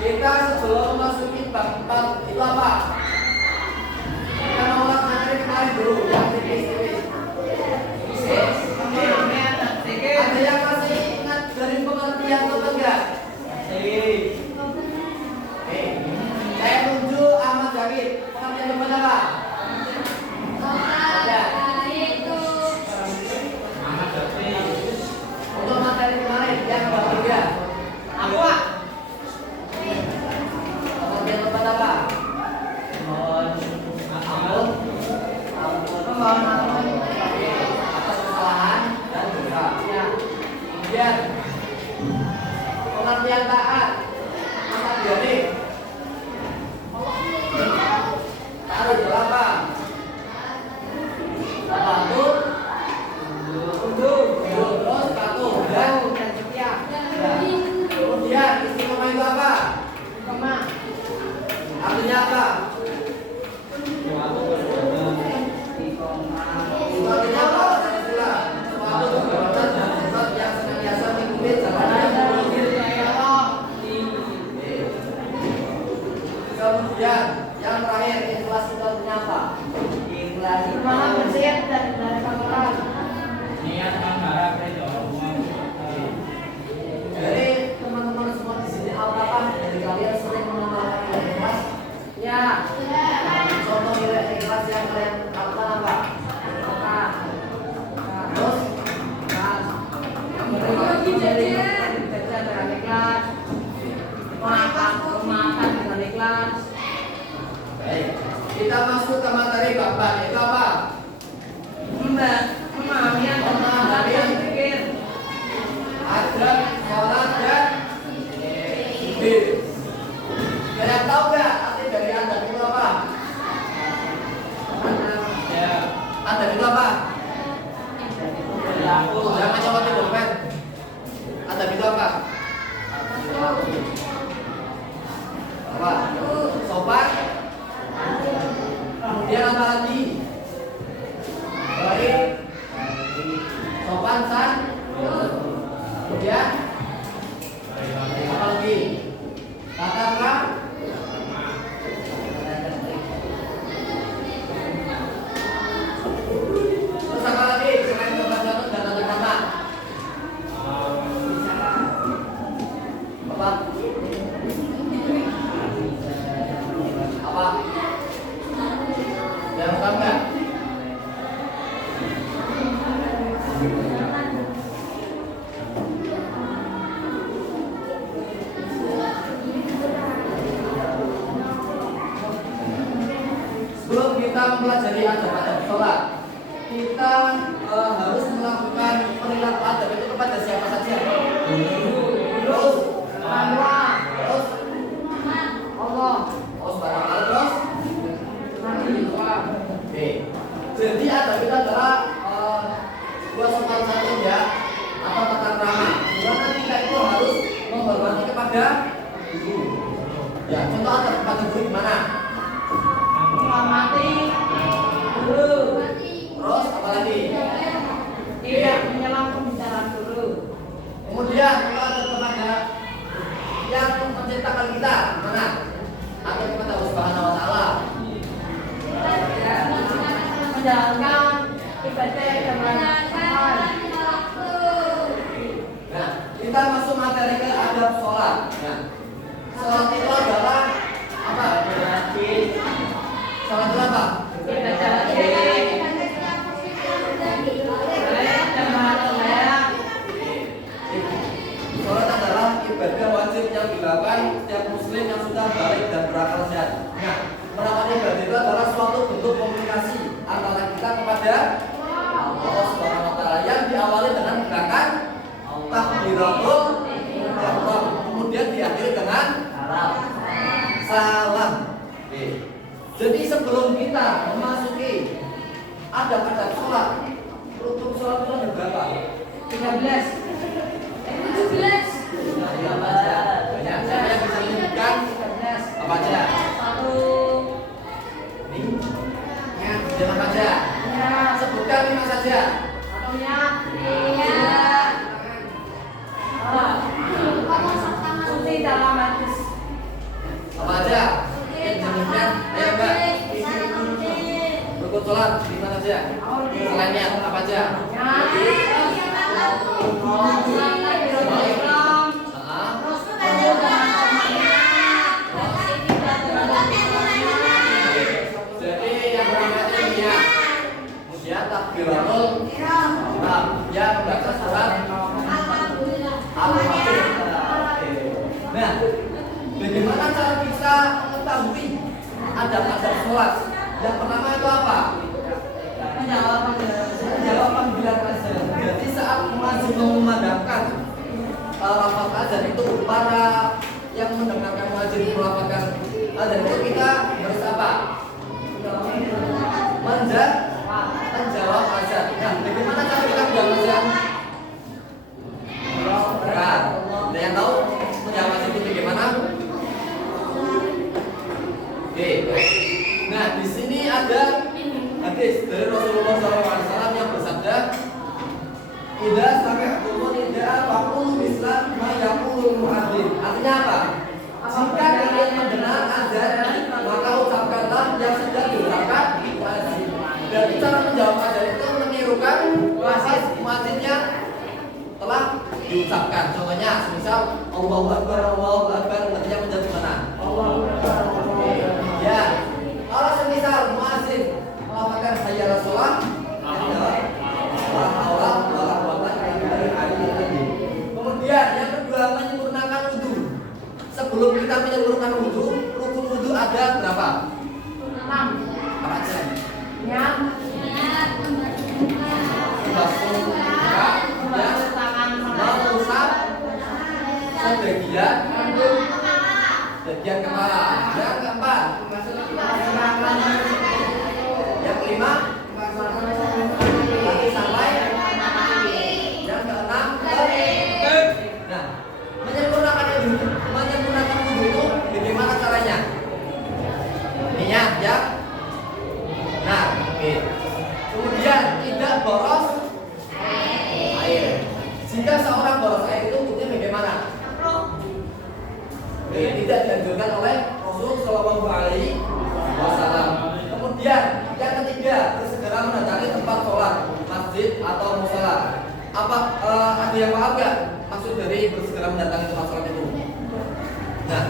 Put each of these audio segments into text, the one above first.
Kita sebelum memasuki bab 4 itu apa? Kita mengulas materi kemarin dulu yang tipis-tipis. Ada yang masih ingat dari pengertian atau enggak? Oke. Saya tunjuk Ahmad David. Pengertian depan apa? Ada. Untuk materi kemarin yang bab 3. Apa? Atas kesalahan dan dosa. Kemudian pengertian taat masa biari taruh di apa? Patuh, tunduk, terus patuh dan setia. Kemudian istiqomah itu apa? Artinya apa? Artinya apa? Suatu perbuatan dan sifat yang senantiasa mengikuti jalannya. Kemudian yang terakhir, ikhlas itu artinya apa? Ikhlas itu bersiap dan dari kamaran. Niat mengharap itu. Jadi teman-teman semua di sini apakah dari kalian sering mengamalkan ikhlas? Ya. Contoh nilai ikhlas yang kalian lakukan apa? Terus, yang berbagi jadi dengan ikhlas, makan dengan ikhlas. Baik, kita masuk ke materi bab 4 itu apa? Memahami yang pikir, adab, sholat dan zikir. Kalian tahu nggak arti dari adab itu apa? Adab itu apa? Jangan coba di dompet. Adab itu apa? Apa? Sopan. Kemudian apa lagi? Baik. Sopan san. Kemudian apa lagi? Tata krama. Terus apa lagi selain sopan santun dan tata krama? Apa? Apa? Yang paham nggak? Sebelum kita mempelajari adab-adab sholat, kita harus melakukan perilaku adab itu kepada siapa saja? Terus Allah. Terus Allah. Oh, subhanallah. Terus oke. Jadi adab itu adalah dua sopan santun ya, apa tata krama. Dimana kita itu harus menghormati kepada guru. Ya, contoh adab kepada guru gimana? Menghormati guru. Terus apa lagi? Tidak menyelam pembicaraan guru. Kemudian kalau adab kepada yang menciptakan kita, mana? Adab kepada Allah Subhanahu Wa Taala. Menjalankan ibadah dengan benar. Nah, kita masuk materi ke adab sholat. Nah, sholat itu adalah apa? Sholat itu apa? Ibadah wajib. Sholat adalah ibadah wajib yang dilakukan setiap muslim yang sudah balik dan berakal sehat. Nah, menampakkan ibadah itu adalah suatu bentuk komunikasi antara kita kepada Allah Subhanahu Wa Taala yang diawali dengan gerakan takbiratul ihram, kemudian diakhiri dengan salam. Oke. Jadi sebelum kita memasuki adab-adab sholat, rukun sholat itu ada berapa? 13. 17. Nah, ini apa aja? Banyak. Siapa yang bisa menyebutkan 13. apa aja? 1. Ini. Ya, siapa saja? Ya. Sebutkan 5 saja. Satunya. Iya. Suci dalam hadis. Apa aja? Yang disebutkan? Ayo Mbak. Rukun sholat 5 saja. Selainnya apa aja? Jadi yang pertama ini ya, kemudian takbiratul ihram, ya membaca surat Al-Fatihah. Nah, bagaimana cara kita mengetahui adab-adab sholat? Yang pertama itu apa? Menjawab panggilan azan. Jadi saat muadzin memandangkan lafaz azan itu, para yang mendengarkan muadzin melafazkan azan itu, kita harus apa? Menjawab azan. Nah, bagaimana cara kita menjawab azan? Nah, ada yang tahu menjawab azan itu bagaimana? Oke. Nah, di sini ada hadis dari Rasulullah SAW yang bersabda, "Idza sami'tum nidaa faqulu misla ma yaqulul muadzin." Artinya apa? Jika kalian mendengar azan, maka ucapkanlah yang sedang diucapkan muadzin. Dan cara menjawab azan itu menirukan muadzinnya telah diucapkan. Contohnya, misal Allahu Akbar, artinya menjawab mana? Allahu Akbar. Ya. Kalau semisal muadzin melafazkan hayya 'alas shalah, kemudian yang kedua, menyempurnakan wudu. Sebelum kita menyempurnakan wudu, rukun wudu ada berapa? 6. Apa aja? Niat. Membasuh muka, ya, Tangan mengusap sebagian kepala. Yang keempat, yang kelima, kaki sampai. Yang keenam, nah, menyempurnakan wudu itu bagaimana caranya? Niat ya. Nah, oke. Kemudian tidak boros air. Jika seorang boros air itu hukumnya bagaimana? Tidak dianjurkan oleh Rasul Shallallahu Alaihi Wasallam. Kemudian yang ketiga, bersegera mendatangi tempat sholat, masjid atau musola. Apa ada yang paham nggak maksud dari bersegera mendatangi tempat sholat itu? Nah,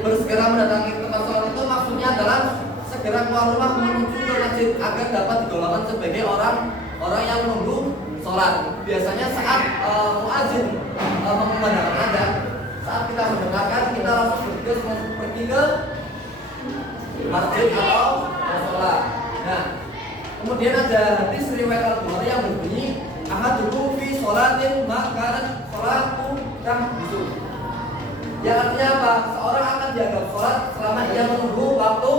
bersegera mendatangi tempat sholat itu maksudnya adalah segera keluar rumah menuju ke masjid agar dapat digolongkan sebagai orang yang menunggu sholat. Biasanya saat muadzin mengumandangkan adzan, saat kita mendengarkan, kita langsung bergegas pergi ke masjid atau musola. Nah, kemudian ada hadis riwayat Al-Bukhari yang berbunyi, ahadukum fi sholatin makanan sholatu bisu. Yang artinya apa? Seorang akan dianggap sholat selama ia menunggu waktu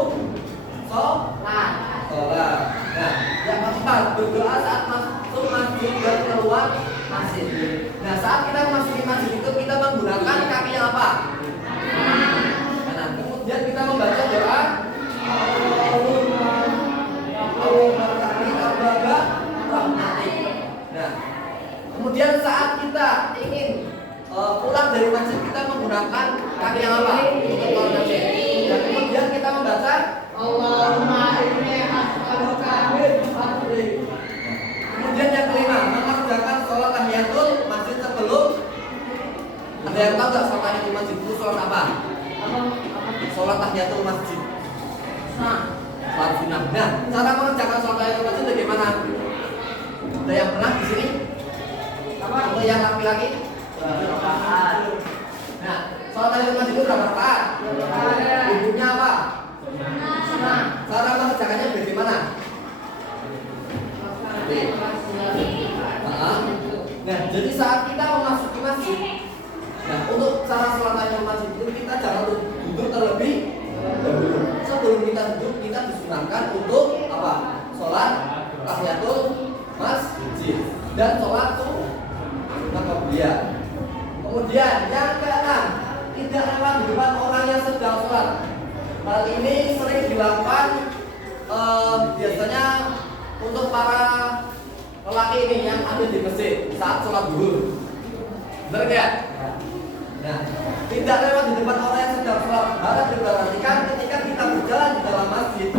sholat. Nah, berdoa saat masuk masjid dan keluar masjid. Nah, saat kita memasuki masjid itu kita menggunakan kaki yang apa? Kanan. Kemudian kita membaca doa Nah, kemudian saat kita ingin pulang dari masjid kita menggunakan kaki yang apa? Untuk keluar masjid. Dan kemudian kita membaca Allahumma inni as'aluka min fadlik. Kemudian yang kelima, mengerjakan sholat tahiyatul masjid sebelum. Ada yang tahu nggak sholat tahiyatul masjid itu sholat apa? Sholat tahiyatul masjid. Nah, Sholat sunnah. Nah, cara mengerjakan sholat tahiyatul masjid bagaimana? Ada yang pernah di sini? apa? Untuk yang laki-laki? Nah, sholat tahiyatul masjid itu berapa rakaat? Hukumnya apa? Nah, cara mengerjakannya bagaimana? Nah, jadi saat kita memasuki masjid, nah untuk cara sholat tahiyatul masjid itu kita jangan duduk terlebih dahulu. Sebelum kita duduk, kita disunahkan untuk apa? Sholat tahiyatul masjid dan sholat sunnah qabliyah. Kemudian yang keenam, tidak lewat di depan orang yang sedang sholat. Hal ini sering dilakukan biasanya untuk para lelaki ini yang ada di masjid saat sholat zuhur. Benar nggak? Nah, tidak lewat di depan orang yang sedang sholat. Harus diperhatikan ketika kita berjalan di dalam masjid,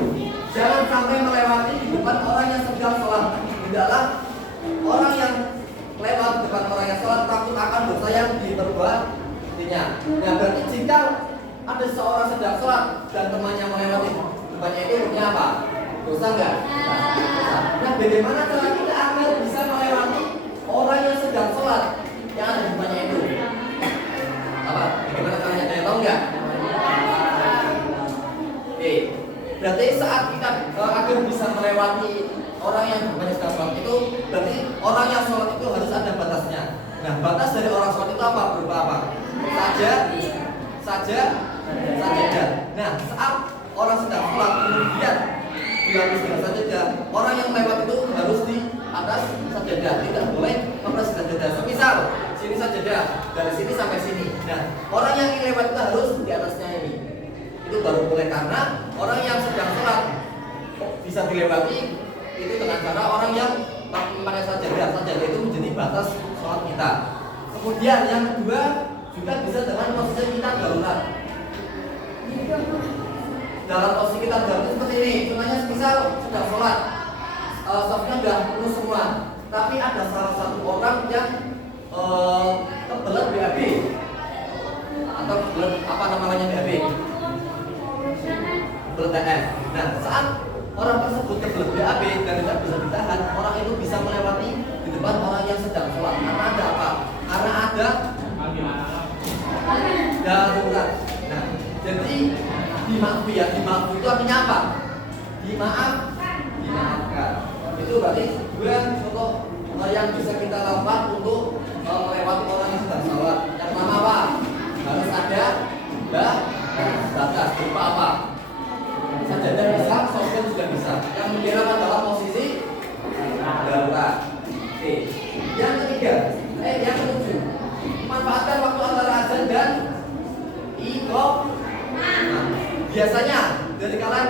jangan sampai melewati di depan orang yang sedang sholat. Tidaklah orang yang lewat di depan orang yang sholat takut akan dosa yang diperbuatnya. Nah, berarti jika ada seorang sedang sholat dan temannya melewati depannya itu hukumnya apa? Dosa nggak? Nah, bagaimana cara kita agar bisa melewati orang yang sedang sholat yang ada di depannya itu? Apa? Bagaimana caranya? Ada yang tahu nggak? Oke, berarti saat kita agar bisa melewati orang yang depannya sedang sholat itu, berarti orang yang sholat itu harus ada batasnya. Nah, batas dari orang sholat itu apa? Berupa apa? Sajadah. Nah, saat orang sedang sholat kemudian dilapis dengan sajadah, orang yang lewat itu harus di atas sajadah, tidak boleh memperoleh sajadah. Semisal sini sajadah, dari sini sampai sini. Nah, orang yang ingin lewat itu harus di atasnya ini. Itu baru boleh, karena orang yang sedang sholat bisa dilewati itu dengan cara orang yang memakai sajadah. Sajadah itu menjadi batas sholat kita. Kemudian yang kedua juga bisa dengan posisi kita darurat. Dalam posisi kita darurat seperti ini, contohnya misal sudah sholat, safnya sudah penuh semua, tapi ada salah satu orang yang kebelet BAB atau kebelet apa namanya BAB, kebelet DF. Nah, saat orang tersebut kebelet BAB dan tidak bisa ditahan, orang itu bisa melewati di depan orang yang sedang sholat. Karena ada apa? Karena ada darurat. Nah, jadi dimaafkan ya, dimaafkan itu artinya apa? Dimaafkan. Itu berarti dua contoh yang bisa kita lakukan untuk melewati orang yang sedang sholat. Yang pertama apa? Harus ada batas. Berupa apa? Sajadah bisa, software juga bisa. Yang kedua adalah posisi darurat. Oke. Yang ketiga, yang ketujuh, manfaatkan waktu antara azan dan iqamah. Nah, biasanya dari kalian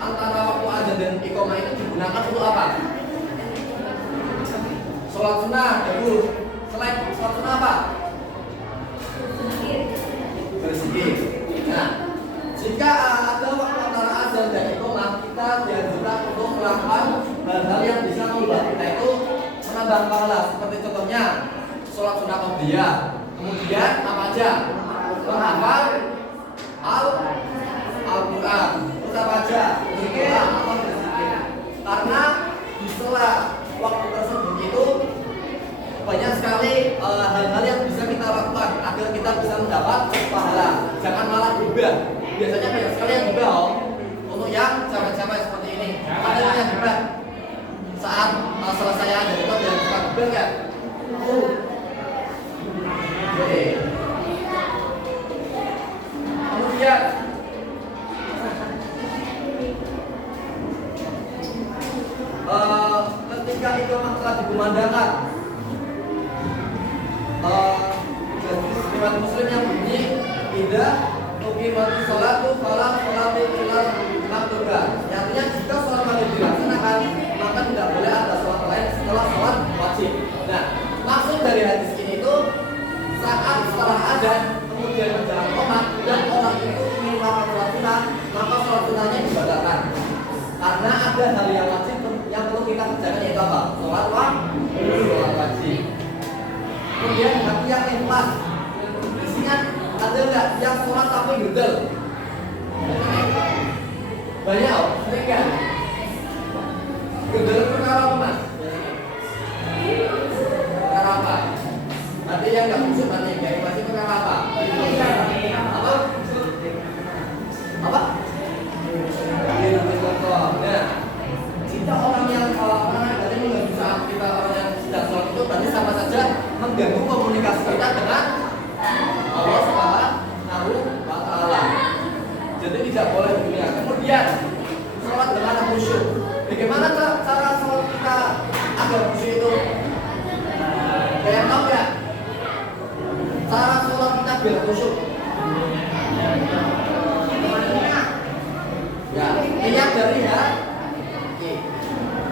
antara waktu azan dan iqamah itu digunakan untuk apa? Sholat sunnah, dahulu. Selain sholat sunnah apa? Berzikir. Nah, jika ada waktu antara azan dan iqamah, kita dianjurkan untuk melakukan hal-hal yang bisa membuat kita itu menambah pahala. Seperti contohnya sholat sunnah qabliyah. Kemudian apa aja? Menghafal Al-Quran. Terus apa aja? Berdoa atau berzikir. Karena di sela waktu tersebut itu banyak sekali hal-hal yang bisa kita lakukan agar kita bisa mendapat pahala. Jangan malah gibah. Biasanya banyak sekali yang gibah. Untuk yang cewek-cewek seperti ini, ada yang gibah saat selesai ada itu ada yang suka gibah nggak? Oke. Kemudian ketika iqamah telah dikumandangkan, jadi riwayat Muslim yang bunyi idza uqimatus sholatu fala sholata illa maktuba. Yang artinya jika sholat maghrib dilaksanakan, maka tidak boleh ada sholat lain setelah sholat wajib. Nah, maksud dari hadis ini itu saat setelah adzan kemudian menjelang qomat dan orang itu ingin melakukan sholat sunnah, maka sholat sunnahnya dibatalkan. Karena ada hal yang wajib yang perlu kita kerjakan, yaitu apa? Sholat wajib. Kemudian hati yang ikhlas. Di sini ada nggak yang sholat sampai gedel? Banyak, sering nggak? Gedel perkara apa, Mas? Perkara apa? Nanti yang nggak khusyuk nanti kayak masih perkara apa? Apa? Apa? Nah, jika orang yang berarti mengganggu saat kita orang yang sedang sholat itu berarti sama saja mengganggu komunikasi kita dengan Allah Subhanahu wa Ta'ala. Jadi tidak boleh dunia. Kemudian sholat dengan khusyuk. Bagaimana cara sholat kita agar khusyuk itu? Kayak tahu nggak? Cara sholat kita biar khusyuk. Ya, niat dari hati.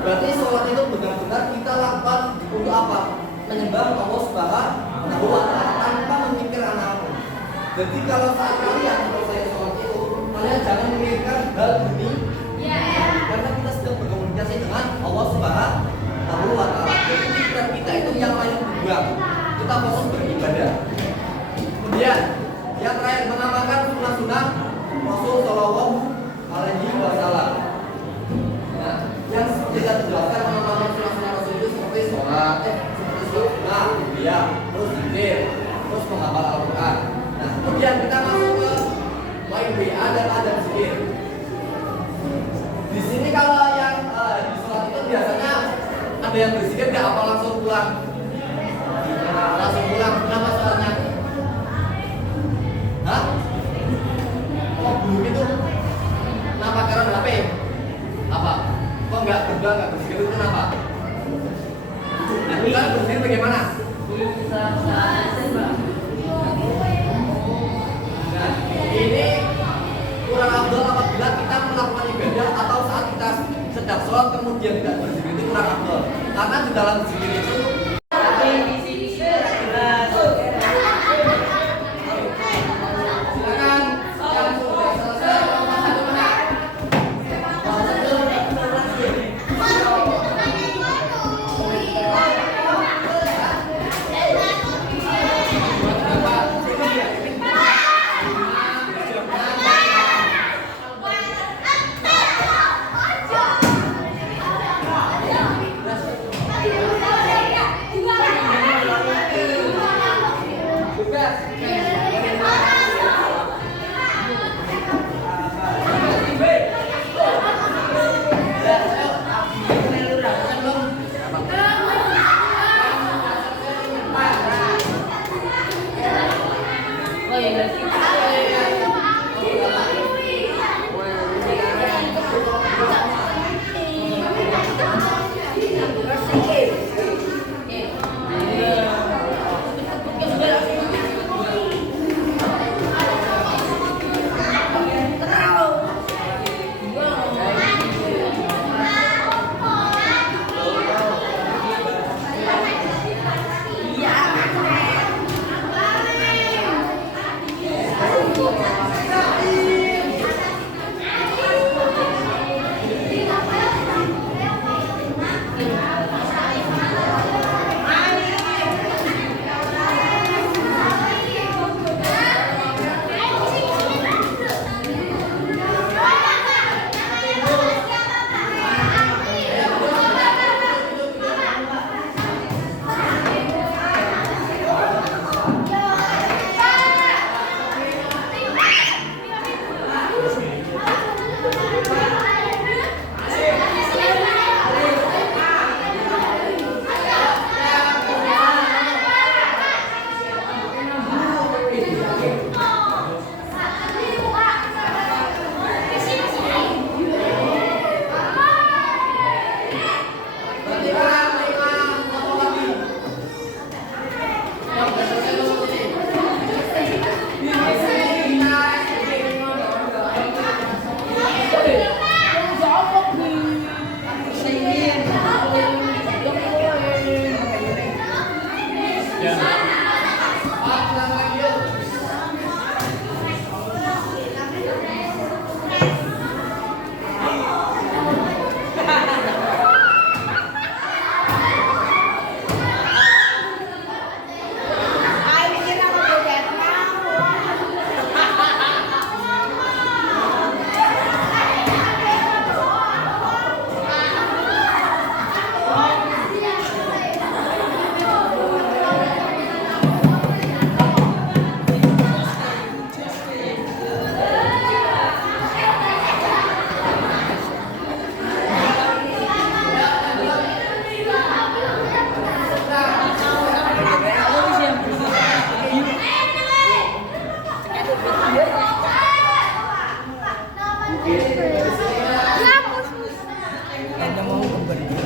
Berarti sholat itu benar-benar kita lakukan untuk apa? Menyembah Allah Subhanahu wa Ta'ala tanpa memikir anak. Jadi kalau saat kalian selesai sholat itu, kalian jangan memikirkan hal ini, karena kita sedang berkomunikasi dengan Allah Subhanahu wa Ta'ala. Jadi pikiran kita itu yang lain dibuang. Kita fokus beribadah. Kemudian yang terakhir mengamalkan sunnah-sunnah Rasul Shallallahu Alaihi Wasallam. Nah, yang tidak dijelaskan mengamalkan sunnah-sunnah Rasul itu seperti sholat, ya, terus zikir, terus menghafal Al-Quran. Nah, kemudian kita masuk ke YBA dan adab zikir. Di sini kalau yang di sholat itu biasanya ada yang berzikir nggak apa langsung pulang? Langsung pulang. Kenapa sholatnya? Hah? Kok belum itu? Kenapa karena HP? Apa? Kok nggak berdua nggak berzikir itu kenapa? Nah, kita berzikir bagaimana? Nah, ini kurang afdal apabila kita melakukan ibadah atau saat kita sedang sholat kemudian tidak berzikir, itu kurang afdal. Karena di dalam zikir itu hanya mau kembali